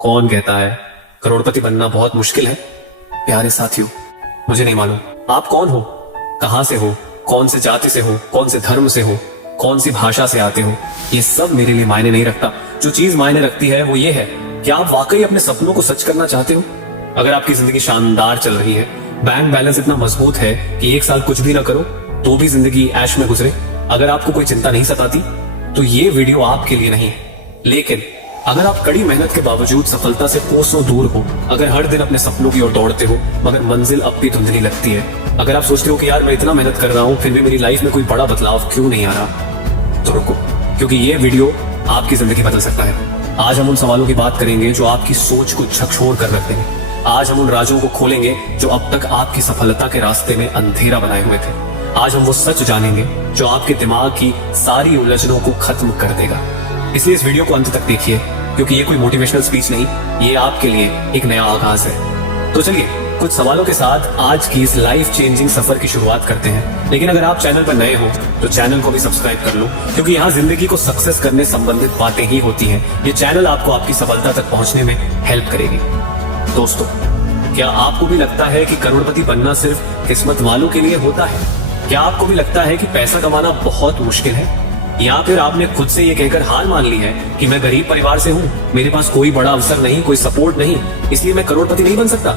कौन कहता है करोड़पति बनना बहुत मुश्किल है? प्यारे साथियों, मुझे नहीं मालूम आप कौन हो, कहां से हो, कौन से जाति से हो, कौन से धर्म से हो, कौन सी भाषा से आते हो। ये सब मेरे लिए मायने नहीं रखता। जो चीज मायने रखती है वो ये है कि आप वाकई अपने सपनों को सच करना चाहते हो। अगर आपकी जिंदगी शानदार चल रही है, बैंक बैलेंस इतना मजबूत है कि एक साल कुछ भी ना करो तो भी जिंदगी ऐश में गुजरे, अगर आपको कोई चिंता नहीं सताती, तो ये वीडियो आपके लिए नहीं है। लेकिन अगर आप कड़ी मेहनत के बावजूद सफलता से कोसों दूर हो, अगर हर दिन अपने सपनों की ओर दौड़ते हो मगर मंजिल अब भी धुंधली लगती है, अगर आप सोचते हो कि यार मैं इतना मेहनत कर रहा हूं फिर भी मेरी लाइफ में कोई बड़ा बदलाव क्यों नहीं आ रहा, तो रुको, क्योंकि ये वीडियो आपकी जिंदगी बदल सकता है। आज हम उन सवालों की बात करेंगे जो आपकी सोच को झकझोर कर रखते हैं। आज हम उन राजों को खोलेंगे जो अब तक आपकी सफलता के रास्ते में अंधेरा बनाए हुए थे। आज हम वो सच जानेंगे जो आपके दिमाग की सारी उलझनों को खत्म कर देगा। इसलिए इस वीडियो को अंत तक देखिए, क्योंकि ये कोई मोटिवेशनल स्पीच नहीं, ये आपके लिए एक नया आगाज है। तो चलिए कुछ सवालों के साथ आज की इस लाइफ चेंजिंग सफर की शुरुआत करते हैं। लेकिन अगर आप चैनल पर नए हो तो चैनल को भी सब्सक्राइब कर लो, क्योंकि यहाँ जिंदगी को सक्सेस करने संबंधित बातें ही होती हैं। ये चैनल आपको आपकी सफलता तक पहुंचने में हेल्प करेगी। दोस्तों, क्या आपको भी लगता है कि करोड़पति बनना सिर्फ किस्मत वालों के लिए होता है? क्या आपको भी लगता है कि पैसा कमाना बहुत मुश्किल है? या फिर आपने खुद से ये कहकर हार मान ली है कि मैं गरीब परिवार से हूँ, मेरे पास कोई बड़ा अवसर नहीं, कोई सपोर्ट नहीं, इसलिए मैं करोड़पति नहीं बन सकता?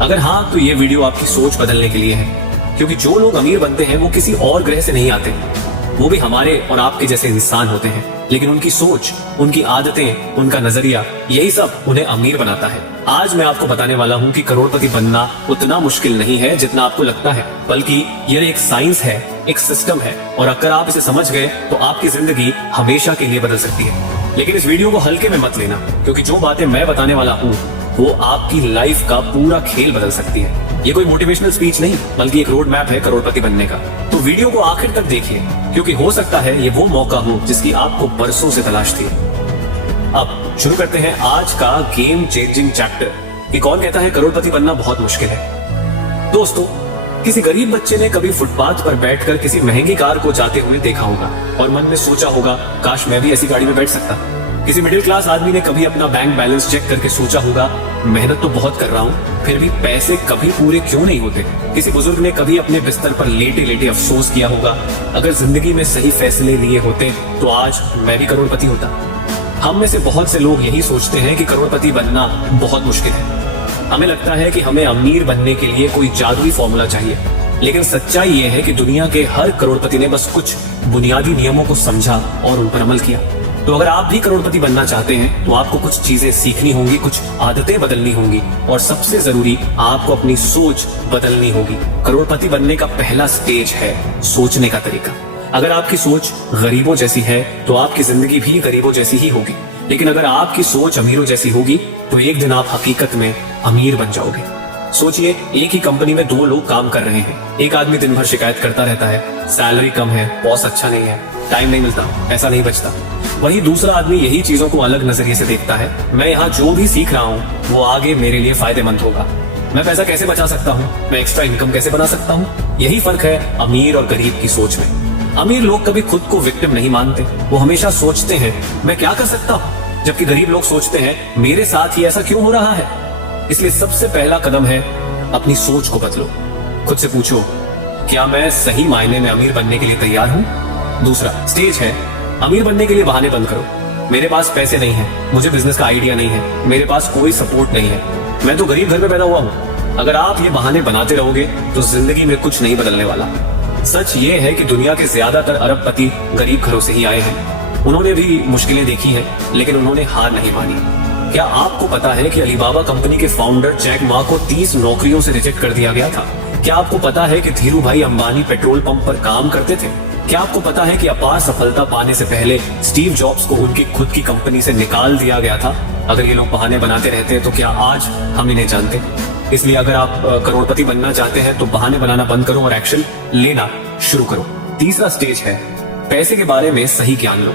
अगर हाँ, तो ये वीडियो आपकी सोच बदलने के लिए है, क्योंकि जो लोग अमीर बनते हैं वो किसी और ग्रह से नहीं आते। वो भी हमारे और आपके जैसे इंसान होते हैं, लेकिन उनकी सोच, उनकी आदतें, उनका नजरिया, यही सब उन्हें अमीर बनाता है। आज मैं आपको बताने वाला हूँ कि करोड़पति बनना उतना मुश्किल नहीं है जितना आपको लगता है, बल्कि यह एक साइंस है, एक सिस्टम है, और अगर आप इसे समझ गए तो आपकी जिंदगी हमेशा के लिए बदल सकती है। लेकिन इस वीडियो को हल्के में मत लेना, क्योंकि जो बातें मैं बताने वाला हूँ वो आपकी लाइफ का पूरा खेल बदल सकती है। ये कोई मोटिवेशनल स्पीच नहीं, बल्कि एक रोड मैप है करोड़पति बनने का। तो वीडियो को आखिर तक देखिए, क्योंकि हो सकता है ये वो मौका हो जिसकी आपको बरसों से तलाश थी। अब शुरू करते हैं आज का गेम चेंजिंग चैप्टर कि कौन कहता है करोड़पति बनना बहुत मुश्किल है। दोस्तों, किसी गरीब बच्चे ने कभी फुटपाथ पर बैठकर किसी महंगी कार को जाते हुए देखा होगा और मन में सोचा होगा, काश मैं भी ऐसी गाड़ी में बैठ सकता। किसी मिडिल क्लास आदमी ने कभी अपना बैंक बैलेंस चेक करके सोचा होगा, मेहनत तो बहुत कर रहा हूँ फिर भी पैसे कभी पूरे क्यों नहीं होते। किसी बुजुर्ग ने कभी अपने बिस्तर पर लेटे लेटे अफसोस किया होगा, अगर जिंदगी में सही फैसले लिए होते तो आज मैं भी करोड़पति होता। हम में से बहुत से लोग यही सोचते हैं कि करोड़पति बनना बहुत मुश्किल है। हमें लगता है कि हमें अमीर बनने के लिए कोई जादुई फॉर्मूला चाहिए, लेकिन सच्चाई ये है कि दुनिया के हर करोड़पति ने बस कुछ बुनियादी नियमों को समझा और उन पर अमल किया। तो अगर आप भी करोड़पति बनना चाहते हैं तो आपको कुछ चीजें सीखनी होंगी, कुछ आदतें बदलनी होंगी, और सबसे जरूरी आपको अपनी सोच बदलनी होगी। करोड़पति बनने का पहला स्टेज है सोचने का तरीका। अगर आपकी सोच गरीबों जैसी है तो आपकी जिंदगी भी गरीबों जैसी ही होगी, लेकिन अगर आपकी सोच अमीरों जैसी होगी तो एक दिन आप हकीकत में अमीर बन जाओगे। सोचिए, एक ही कंपनी में दो लोग काम कर रहे हैं। एक आदमी दिन भर शिकायत करता रहता है, सैलरी कम है, बॉस अच्छा नहीं है, टाइम नहीं मिलता, पैसा नहीं बचता। वही दूसरा आदमी यही चीजों को अलग नजरिए से देखता है, मैं यहाँ जो भी सीख रहा हूँ वो आगे मेरे लिए फायदेमंद होगा। मैं पैसा कैसे बचा सकता हूँ, मैं एक्स्ट्रा इनकम कैसे बना सकता हूँ। यही फर्क है अमीर और गरीब की सोच में। अमीर लोग कभी खुद को विक्टिम नहीं मानते, वो हमेशा सोचते हैं मैं क्या कर सकता हूँ, जबकि गरीब लोग सोचते हैं मेरे साथ ही ऐसा क्यों हो रहा है। इसलिए सबसे पहला कदम है अपनी सोच को बदलो। खुद से पूछो, क्या मैं सही मायने में अमीर बनने के लिए तैयार हूँ। दूसरा स्टेज है अमीर बनने के लिए बहाने बंद करो। मेरे पास पैसे नहीं है, मुझे बिजनेस का आइडिया नहीं है, मेरे पास कोई सपोर्ट नहीं है, मैं तो गरीब घर में पैदा हुआ हूँ। अगर आप ये बहाने बनाते रहोगे तो जिंदगी में कुछ नहीं बदलने वाला। सच ये है कि दुनिया के ज्यादातर अरबपति गरीब घरों से ही आए हैं। उन्होंने भी मुश्किलें देखी हैं, लेकिन उन्होंने हार नहीं मानी। क्या आपको पता है कि अलीबाबा कंपनी के फाउंडर जैक मा को 30 नौकरियों से रिजेक्ट कर दिया गया था? क्या आपको पता है कि धीरू भाई अंबानी पेट्रोल पंप पर काम करते थे? क्या आपको पता है कि अपार सफलता पाने से पहले स्टीव जॉब्स को उनकी खुद की कंपनी से निकाल दिया गया था? अगर ये लोग बहाने बनाते रहते तो क्या आज हम इन्हें जानते। इसलिए अगर आप करोड़पति बनना चाहते हैं तो बहाने बनाना बंद करो और एक्शन लेना शुरू करो। तीसरा स्टेज है पैसे के बारे में सही ज्ञान लो।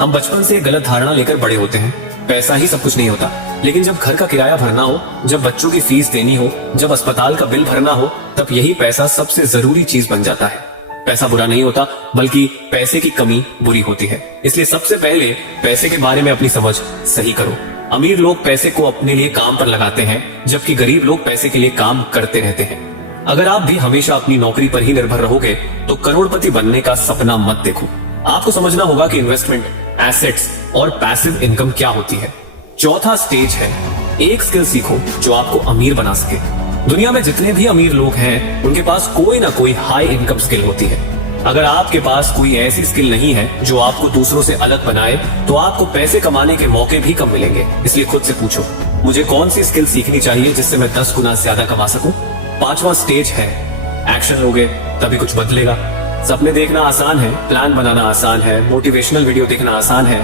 हम बचपन से गलत धारणा लेकर बड़े होते हैं, पैसा ही सब कुछ नहीं होता। लेकिन जब घर का किराया भरना हो, जब बच्चों की फीस देनी हो, जब अस्पताल का बिल भरना हो, तब यही पैसा सबसे जरूरी चीज बन जाता है। पैसा बुरा नहीं होता, बल्कि पैसे की कमी बुरी होती है। इसलिए सबसे पहले पैसे के बारे में अपनी समझ सही करो। अमीर लोग पैसे को अपने लिए काम पर लगाते हैं, जबकि गरीब लोग पैसे के लिए काम करते रहते हैं। अगर आप भी हमेशा अपनी नौकरी पर ही निर्भर रहोगे तो करोड़पति बनने का सपना मत देखो। आपको समझना होगा कि इन्वेस्टमेंट, एसेट्स और पैसिव इनकम क्या होती है। चौथा स्टेज है, एक स्किल सीखो जो आपको अमीर बना सके। दुनिया में जितने भी अमीर लोग हैं उनके पास कोई ना कोई हाई इनकम स्किल होती है। अगर आपके पास कोई ऐसी स्किल नहीं है जो आपको दूसरों से अलग बनाए तो आपको पैसे कमाने के मौके भी कम मिलेंगे। इसलिए खुद से पूछो, मुझे कौन सी स्किल सीखनी चाहिए जिससे मैं 10 गुना ज्यादा कमा सकूं। पांचवा स्टेज है, एक्शन लोगे तभी कुछ बदलेगा। सपने देखना आसान है, प्लान बनाना आसान है, मोटिवेशनल वीडियो देखना आसान है,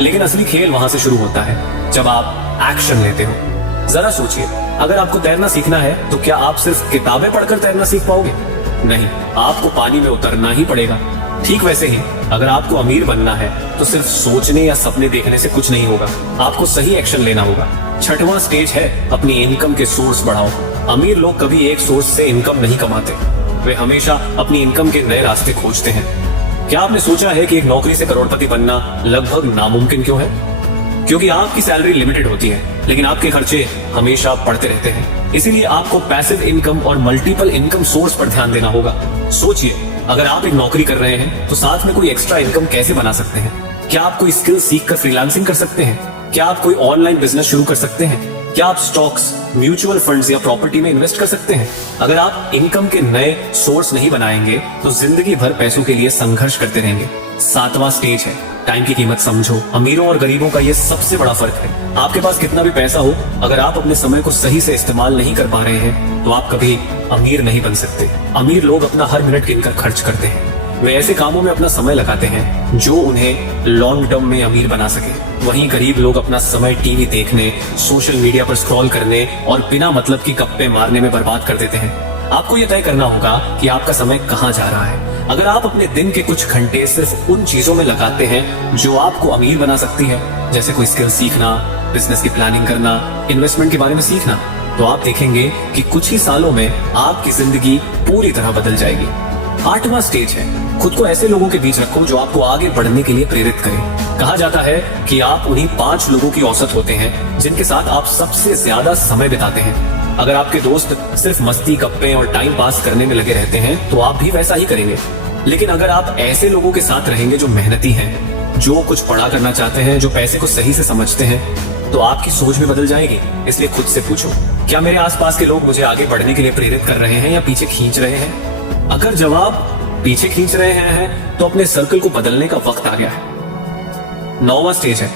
लेकिन असली खेल वहां से शुरू होता है जब आप एक्शन लेते हो। जरा सोचिए, अगर आपको तैरना सीखना है तो क्या आप सिर्फ किताबें पढ़कर तैरना सीख पाओगे? नहीं, आपको पानी में उतरना ही पड़ेगा। ठीक वैसे ही अगर आपको अमीर बनना है तो सिर्फ सोचने या सपने देखने से कुछ नहीं होगा, आपको सही एक्शन लेना होगा। छठवां स्टेज है, अपनी इनकम के सोर्स बढ़ाओ। अमीर लोग कभी एक सोर्स से इनकम नहीं कमाते, वे हमेशा अपनी इनकम के नए रास्ते खोजते हैं। क्या आपने सोचा है कि एक नौकरी से करोड़पति बनना लगभग नामुमकिन क्यों है? क्योंकि आपकी सैलरी लिमिटेड होती है, लेकिन आपके खर्चे हमेशा बढ़ते रहते हैं। इसीलिए आपको पैसिव इनकम और मल्टीपल इनकम सोर्स पर ध्यान देना होगा। सोचिए, अगर आप एक नौकरी कर रहे हैं तो साथ में कोई एक्स्ट्रा इनकम कैसे बना सकते हैं? क्या आप कोई स्किल सीखकर फ्रीलांसिंग कर सकते हैं? क्या आप कोई ऑनलाइन बिजनेस शुरू कर सकते हैं? क्या आप स्टॉक्स, म्यूचुअल फंड्स या प्रॉपर्टी में इन्वेस्ट कर सकते हैं? अगर आप इनकम के नए सोर्स नहीं बनाएंगे तो जिंदगी भर पैसों के लिए संघर्ष करते रहेंगे। सातवां स्टेज है, टाइम की कीमत समझो। अमीरों और गरीबों का ये सबसे बड़ा फर्क है। आपके पास कितना भी पैसा हो, अगर आप अपने समय को सही से इस्तेमाल नहीं कर पा रहे हैं तो आप कभी अमीर नहीं बन सकते। अमीर लोग अपना हर मिनट गिनकर खर्च करते हैं। वे ऐसे कामों में अपना समय लगाते हैं जो उन्हें लॉन्ग टर्म में अमीर बना सके। वहीं गरीब लोग अपना समय टीवी देखने, सोशल मीडिया पर स्क्रॉल करने और बिना मतलब की गप्पे मारने में बर्बाद कर देते हैं। आपको यह तय करना होगा कि आपका समय कहाँ जा रहा है। अगर आप अपने दिन के कुछ घंटे सिर्फ उन चीजों में लगाते हैं जो आपको अमीर बना सकती है, जैसे कोई स्किल सीखना, बिजनेस की प्लानिंग करना, इन्वेस्टमेंट के बारे में सीखना, तो आप देखेंगे कि कुछ ही सालों में आपकी जिंदगी पूरी तरह बदल जाएगी। आठवां स्टेज है, खुद को ऐसे लोगों के बीच रखो जो आपको आगे बढ़ने के लिए प्रेरित करें। कहा जाता है कि आप उन्हीं 5 लोगों की औसत होते हैं जिनके साथ आप सबसे ज्यादा समय बिताते हैं। अगर आपके दोस्त सिर्फ मस्ती, गप्पे और टाइम पास करने में लगे रहते हैं तो आप भी वैसा ही करेंगे। लेकिन अगर आप ऐसे लोगों के साथ रहेंगे जो मेहनती हैं, जो कुछ बड़ा करना चाहते हैं, जो पैसे को सही से समझते हैं, तो आपकी सोच भी बदल जाएगी। इसलिए खुद से पूछो, क्या मेरे आसपास के लोग मुझे आगे बढ़ने के लिए प्रेरित कर रहे हैं या पीछे खींच रहे हैं? अगर जवाब पीछे खींच रहे हैं तो अपने सर्कल को बदलने का वक्त आ गया है। 9वां स्टेज है,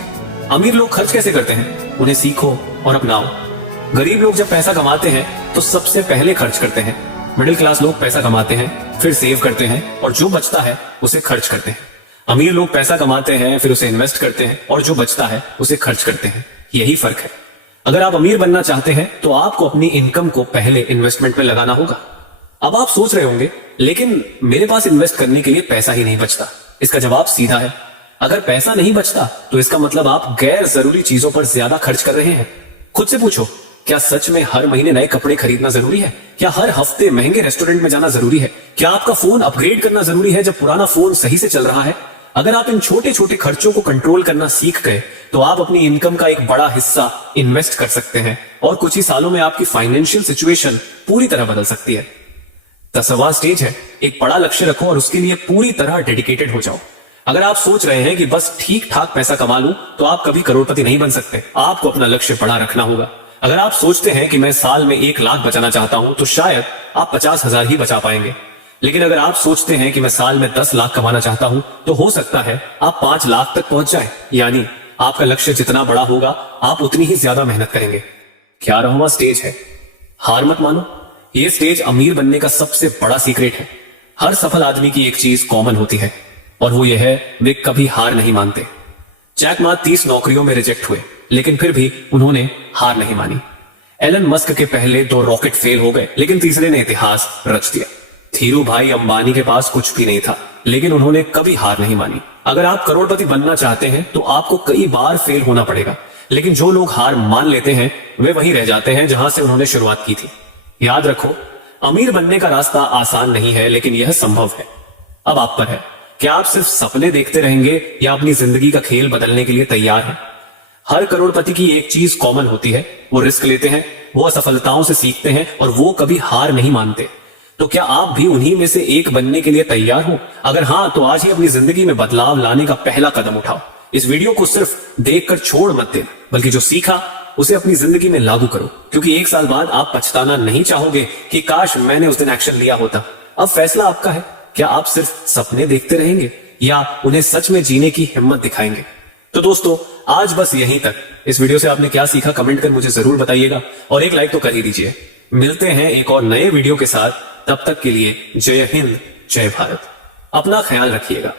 अमीर लोग खर्च कैसे करते हैं, उन्हें सीखो और अपनाओ। गरीब लोग जब पैसा कमाते हैं तो सबसे पहले खर्च करते हैं। मिडिल क्लास लोग पैसा कमाते हैं, फिर सेव करते हैं और जो बचता है उसे खर्च करते हैं। अमीर लोग पैसा कमाते हैं, फिर उसे इन्वेस्ट करते हैं और जो बचता है उसे खर्च करते हैं। यही फर्क है। अगर आप अमीर बनना चाहते हैं तो आपको अपनी इनकम को पहले इन्वेस्टमेंट में लगाना होगा। अब आप सोच रहे होंगे, लेकिन मेरे पास इन्वेस्ट करने के लिए पैसा ही नहीं बचता। इसका जवाब सीधा है, अगर पैसा नहीं बचता तो इसका मतलब आप गैर जरूरी चीजों पर ज्यादा खर्च कर रहे हैं। खुद से पूछो, क्या सच में हर महीने नए कपड़े खरीदना जरूरी है? क्या हर हफ्ते महंगे रेस्टोरेंट में जाना जरूरी है? क्या आपका फोन अपग्रेड करना जरूरी है जब पुराना फोन सही से चल रहा है? अगर आप इन छोटे छोटे खर्चों को कंट्रोल करना सीख गए तो आप अपनी इनकम का एक बड़ा हिस्सा इन्वेस्ट कर सकते हैं और कुछ ही सालों में आपकी फाइनेंशियल सिचुएशन पूरी तरह बदल सकती है। 10वां स्टेज है, एक बड़ा लक्ष्य रखो और उसके लिए पूरी तरह डेडिकेटेड हो जाओ। अगर आप सोच रहे हैं कि बस ठीक ठाक पैसा कमा लूं तो आप कभी करोड़पति नहीं बन सकते। आपको अपना लक्ष्य बड़ा रखना होगा। अगर आप सोचते हैं कि मैं साल में 1 लाख बचाना चाहता हूं तो शायद आप 50,000 ही बचा पाएंगे। लेकिन अगर आप सोचते हैं कि मैं साल में 10 लाख कमाना चाहता हूं तो हो सकता है आप 5 लाख तक पहुंच जाए। यानी आपका लक्ष्य जितना बड़ा होगा आप उतनी ही ज्यादा मेहनत करेंगे। 11वां स्टेज है, हार मत मानो। यह स्टेज अमीर बनने का सबसे बड़ा सीक्रेट है। हर सफल आदमी की एक चीज कॉमन होती है और वो ये है, वे कभी हार नहीं मानते। जैक मा 30 नौकरियों में रिजेक्ट हुए, लेकिन फिर भी उन्होंने हार नहीं मानी। एलन मस्क के पहले 2 रॉकेट फेल हो गए, लेकिन तीसरे ने इतिहास रच दिया। धीरू भाई अंबानी के पास कुछ भी नहीं था, लेकिन उन्होंने कभी हार नहीं मानी। अगर आप करोड़पति बनना चाहते हैं तो आपको कई बार फेल होना पड़ेगा, लेकिन जो लोग हार मान लेते हैं वे वहीं रह जाते हैं जहां से उन्होंने शुरुआत की थी। याद रखो, अमीर बनने का रास्ता आसान नहीं है, लेकिन यह संभव है। अब आप पर है, क्या आप सिर्फ सपने देखते रहेंगे या अपनी जिंदगी का खेल बदलने के लिए तैयार हैं? हर करोड़पति की एक चीज कॉमन होती है, वो रिस्क लेते हैं, वो असफलताओं से सीखते हैं और वो कभी हार नहीं मानते। तो क्या आप भी उन्हीं में से एक बनने के लिए तैयार हो? अगर हाँ, तो आज ही अपनी जिंदगी में बदलाव लाने का पहला कदम उठाओ। इस वीडियो को सिर्फ देखकर छोड़ मत देना, बल्कि जो सीखा उसे अपनी जिंदगी में लागू करो, क्योंकि 1 साल बाद आप पछताना नहीं चाहोगे कि काश मैंने उस दिन एक्शन लिया होता। अब फैसला आपका है, क्या आप सिर्फ सपने देखते रहेंगे या उन्हें सच में जीने की हिम्मत दिखाएंगे? तो दोस्तों, आज बस यहीं तक। इस वीडियो से आपने क्या सीखा कमेंट कर मुझे जरूर बताइएगा और एक लाइक तो कर ही दीजिए। मिलते हैं एक और नए वीडियो के साथ, तब तक के लिए जय हिंद, जय भारत। अपना ख्याल रखिएगा।